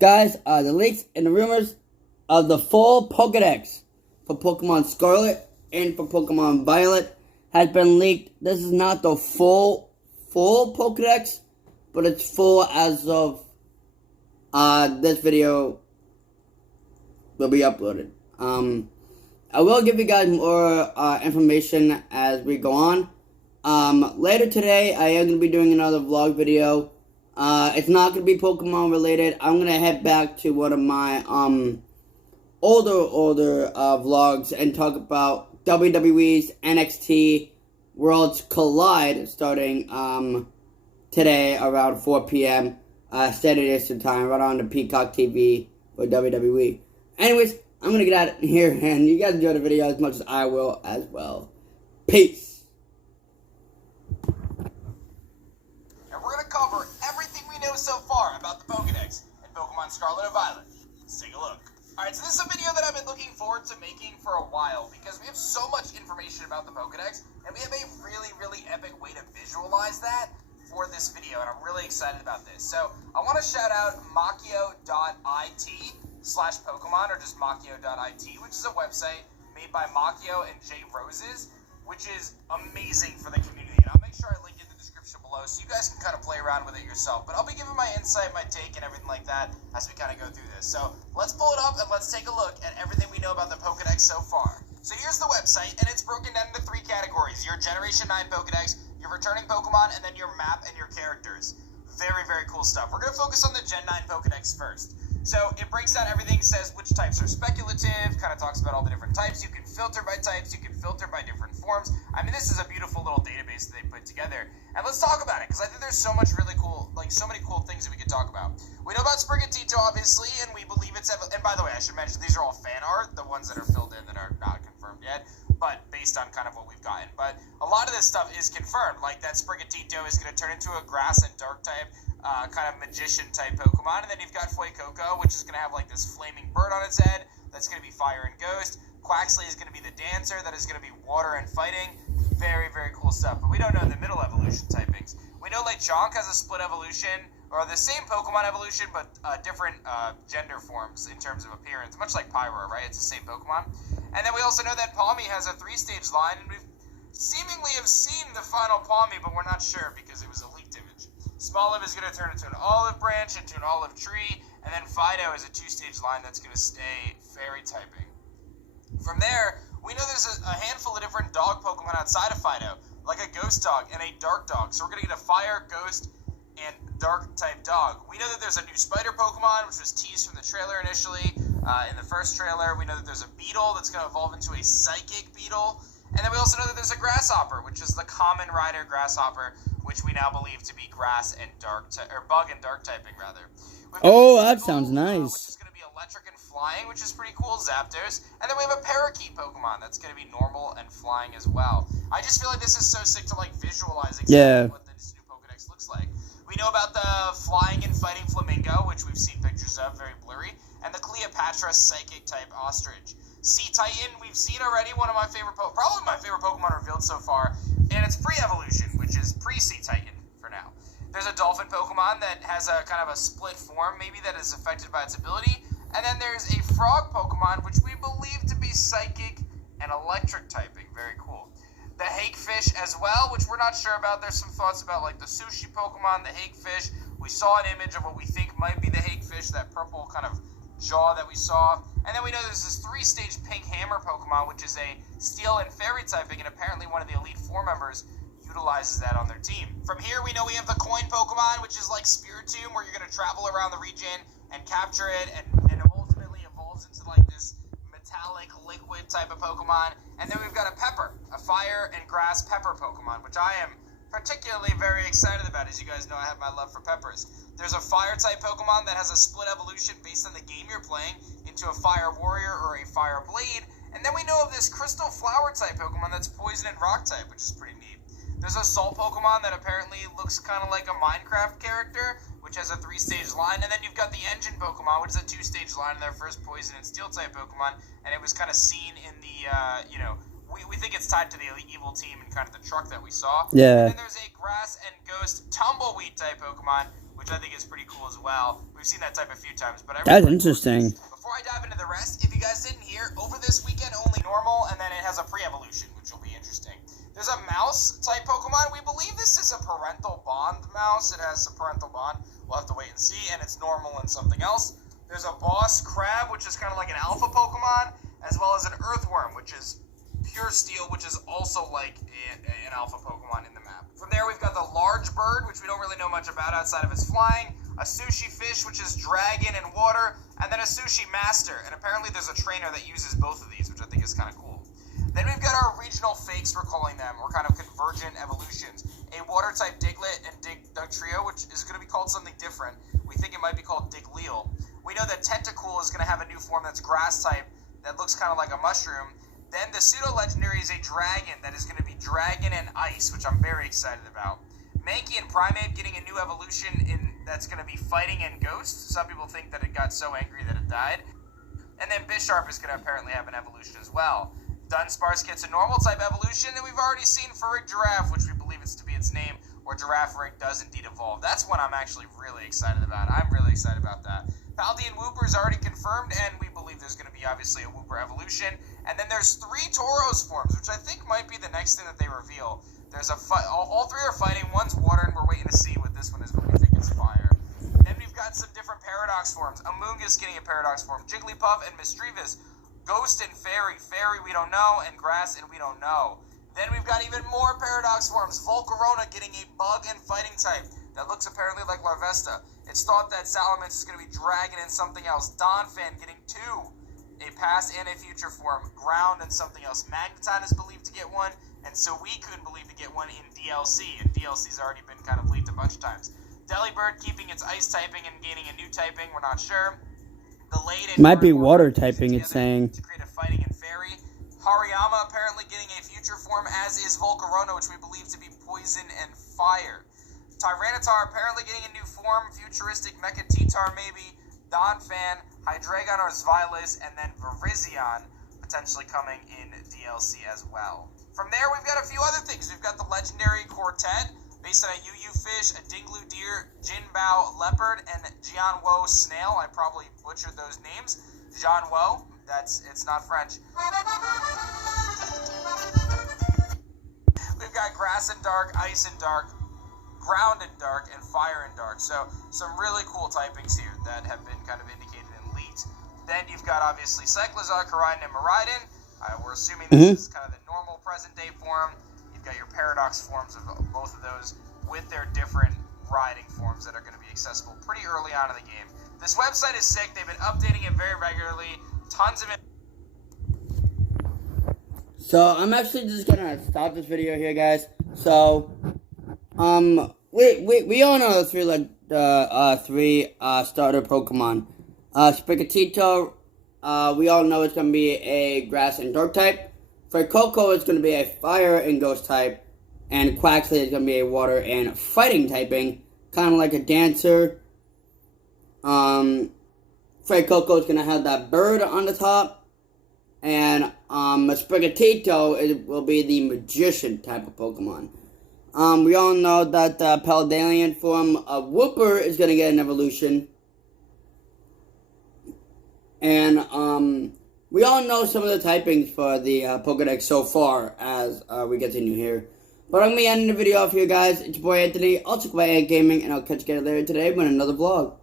Guys, the leaks and the rumors of the full Pokedex for Pokemon Scarlet and for Pokemon Violet has been leaked. This is not the full Pokedex, but it's full as of this video will be uploaded. I will give you guys more information as we go on. Later today, I am going to be doing another vlog video. It's not going to be Pokemon related. I'm going to head back to one of my older vlogs and talk about WWE's NXT Worlds Collide starting today around 4 p.m. Standard Eastern Time, right on the Peacock TV for WWE. Anyways, I'm going to get out of here, and you guys enjoy the video as much as I will as well. Peace! And we're going to cover everything we know so far about the Pokedex and Pokemon Scarlet and Violet. Let's take a look. Alright, so this is a video that I've been looking forward to making for a while because we have so much information about the Pokedex, and we have a really epic way to visualize that for this video, and I'm really excited about this. So, I want to shout out Makio.it/Pokemon, or just Makio.it, which is a website made by Makio and Jay Roses, which is amazing for the community. And I'll make sure I link it in the description below so you guys can kind of play around with it yourself. But I'll be giving my insight, my take, and everything like that as we kind of go through this. So, let's pull it up and let's take a look at everything we know about the Pokedex so far. So here's the website, and it's broken down into 3 categories. Your Generation 9 Pokedex, your returning Pokemon, and then your map and your characters. Very cool stuff. We're going to focus on the Gen 9 Pokedex first. So it breaks down everything, says which types are speculative, kind of talks about all the different types. You can filter by types, you can filter by different forms. I mean, this is a beautiful little database that they put together. And let's talk about it, because I think there's so much really cool, like so many cool things that we could talk about. We know about Sprigatito, obviously, and we believe it's... And by the way, I should mention, these are all fan art, the ones that are filled in that are not confirmed yet, but based on kind of what we've gotten. But a lot of this stuff is confirmed, like that Sprigatito is going to turn into a grass and dark type, kind of magician type Pokemon. And then you've got Fuecoco, which is going to have like this flaming bird on its head, that's going to be fire and ghost. Quaxley is going to be the dancer, that is going to be water and fighting. Very cool stuff. But we don't know the middle evolution typings. We know Lechonk has a split evolution, or the same Pokemon evolution, but different gender forms in terms of appearance, much like Pyro, right? It's the same Pokemon. And then we also know that Palmy has a 3-stage line, and we've seemingly have seen the final Palmy, but we're not sure because it was a leaked image. Smoliv is going to turn into an olive branch, into an olive tree, and then Fido is a 2-stage line that's going to stay fairy typing. From there, we know there's a handful of different dog Pokemon outside of Fido, like a ghost dog and a dark dog. So we're going to get a fire, ghost, and dark type dog. We know that there's a new spider Pokemon, which was teased from the trailer initially. In the first trailer, we know that there's a beetle that's going to evolve into a psychic beetle. And then we also know that there's a grasshopper, which is the common rider grasshopper, which we now believe to be grass and dark, or bug and dark typing, rather. Oh, that sounds nice. Which is going to be electric and flying, which is pretty cool, Zapdos. And then we have a parakeet Pokemon that's going to be normal and flying as well. I just feel like this is so sick to like visualize exactly what this new Pokedex looks like. We know about the flying and fighting flamingo, which we've seen pictures of, very blurry, and the Cleopatra psychic type ostrich. Sea Titan, we've seen already, one of my favorite, probably my favorite Pokemon revealed so far, and it's pre-evolution, which is pre-Sea Titan for now. There's a dolphin Pokemon that has a kind of a split form, maybe that is affected by its ability, and then there's a frog Pokemon, which we believe to be psychic and electric typing. Very cool. The Hakefish as well, which we're not sure about. There's some thoughts about like the sushi Pokemon, the Hakefish. We saw an image of what we think might be the Hakefish, that purple kind of jaw that we saw. And then we know there's this 3-stage pink hammer Pokemon, which is a steel and fairy typing, and apparently one of the Elite Four members utilizes that on their team. From here, we know we have the coin Pokemon, which is like Spiritomb, where you're going to travel around the region and capture it, and it ultimately evolves into like this metallic liquid type of Pokemon. And then we've got a Pepper, a fire and grass pepper Pokemon, which I am particularly very excited about. As you guys know, I have my love for peppers. There's a fire type Pokemon that has a split evolution based on the game you're playing into a fire warrior or a fire blade. And then we know of this crystal flower type Pokemon that's poison and rock type, which is pretty neat. There's a salt Pokemon that apparently looks kind of like a Minecraft character, which has a 3-stage line. And then you've got the engine Pokemon, which is a 2-stage line, and their first poison and steel type Pokemon. And it was kind of seen in the, we think it's tied to the evil team and kind of the truck that we saw. Yeah. And then there's a grass and ghost tumbleweed type Pokemon, which I think is pretty cool as well. We've seen that type a few times, but That's interesting. Before I dive into the rest, if you guys didn't hear, over this weekend only normal, and then it has a pre-evolution, which will be interesting. There's a mouse type Pokemon. We believe this is a parental bond mouse. It has a parental bond. We'll have to wait and see, and it's normal and something else. There's a boss crab, which is kind of like an alpha Pokemon, as well as an earthworm, which is pure steel, which is also like an alpha Pokemon in the map. From there, we've got the large bird, which we don't really know much about outside of its flying, a sushi fish, which is dragon and water, and then a sushi master. And apparently there's a trainer that uses both of these, which I think is kind of cool. Then we've got our regional fakes, we're calling them, or kind of convergent evolutions. A water-type Diglett and Dugtrio, which is going to be called something different. We think it might be called Digleel. We know that Tentacool is going to have a new form that's grass-type that looks kind of like a mushroom. Then the pseudo-legendary is a dragon that is going to be dragon and ice, which I'm very excited about. Mankey and Primeape getting a new evolution that's going to be fighting and ghost. Some people think that it got so angry that it died. And then Bisharp is going to apparently have an evolution as well. Dunsparce gets a normal type evolution, and we've already seen Furric Giraffe, which we believe it's to be its name, or Girafarig does indeed evolve. That's one I'm actually really excited about. I'm really excited about that. Paldean Wooper is already confirmed, and we believe there's going to be obviously a Wooper evolution. And then there's 3 Tauros forms, which I think might be the next thing that they reveal. There's all 3 are fighting. One's water, and we're waiting to see what this one is, but we think it's fire. Then we've got some different Paradox forms. Amoonguss getting a Paradox form. Jigglypuff and Misdreavus. Ghost and Fairy. Fairy we don't know, and Grass and we don't know. Then we've got even more Paradox forms. Volcarona getting a bug and fighting type that looks apparently like Larvesta. It's thought that Salamence is going to be Dragon and something else. Donphan getting 2. A past and a future form. Ground and something else. Magneton is believed to get one, and Suicune believed to get one in DLC, and DLC's already been kind of leaked a bunch of times. Delibird keeping its ice typing and gaining a new typing, we're not sure. The late might be water typing, it's saying. To create a fighting and fairy. Hariyama apparently getting a future form, as is Volcarona, which we believe to be poison and fire. Tyranitar apparently getting a new form, futuristic Mecha T-Tar maybe. Donphan, Hydreigon or Zvilis, and then Virizion potentially coming in DLC as well. From there, we've got a few other things. We've got the legendary Quartet, based on a Yu fish, a Dinglu deer, Jinbao leopard, and Jianwo snail. I probably butchered those names. Jianwo, it's not French. We've got grass and dark, ice and dark, ground and dark, and fire and dark. So some really cool typings here that have been kind of indicated and leaked. Then you've got obviously Cyclizar, Koraidon, and Miraidon. We're assuming this is kind of the normal present day form. You've got your Paradox forms of both of those with their different riding forms that are going to be accessible pretty early on in the game. This website is sick. They've been updating it very regularly. Tons of it. So I'm actually just gonna stop this video here, guys. So, we all know the three starter Pokemon. Sprigatito, we all know it's gonna be a grass and dark type. For Coco, it's gonna be a fire and ghost type, and Quaxley is gonna be a water and fighting typing, kind of like a dancer. Fred Coco is gonna have that bird on the top, and Sprigatito will be the magician type of Pokemon. We all know that the Paladalian form of Wooper is gonna get an evolution, and we all know some of the typings for the Pokedex so far as we continue here. But I'm gonna be ending the video off here, guys. It's your boy Anthony, also by Ant Gaming, and I'll catch you guys later today with another vlog.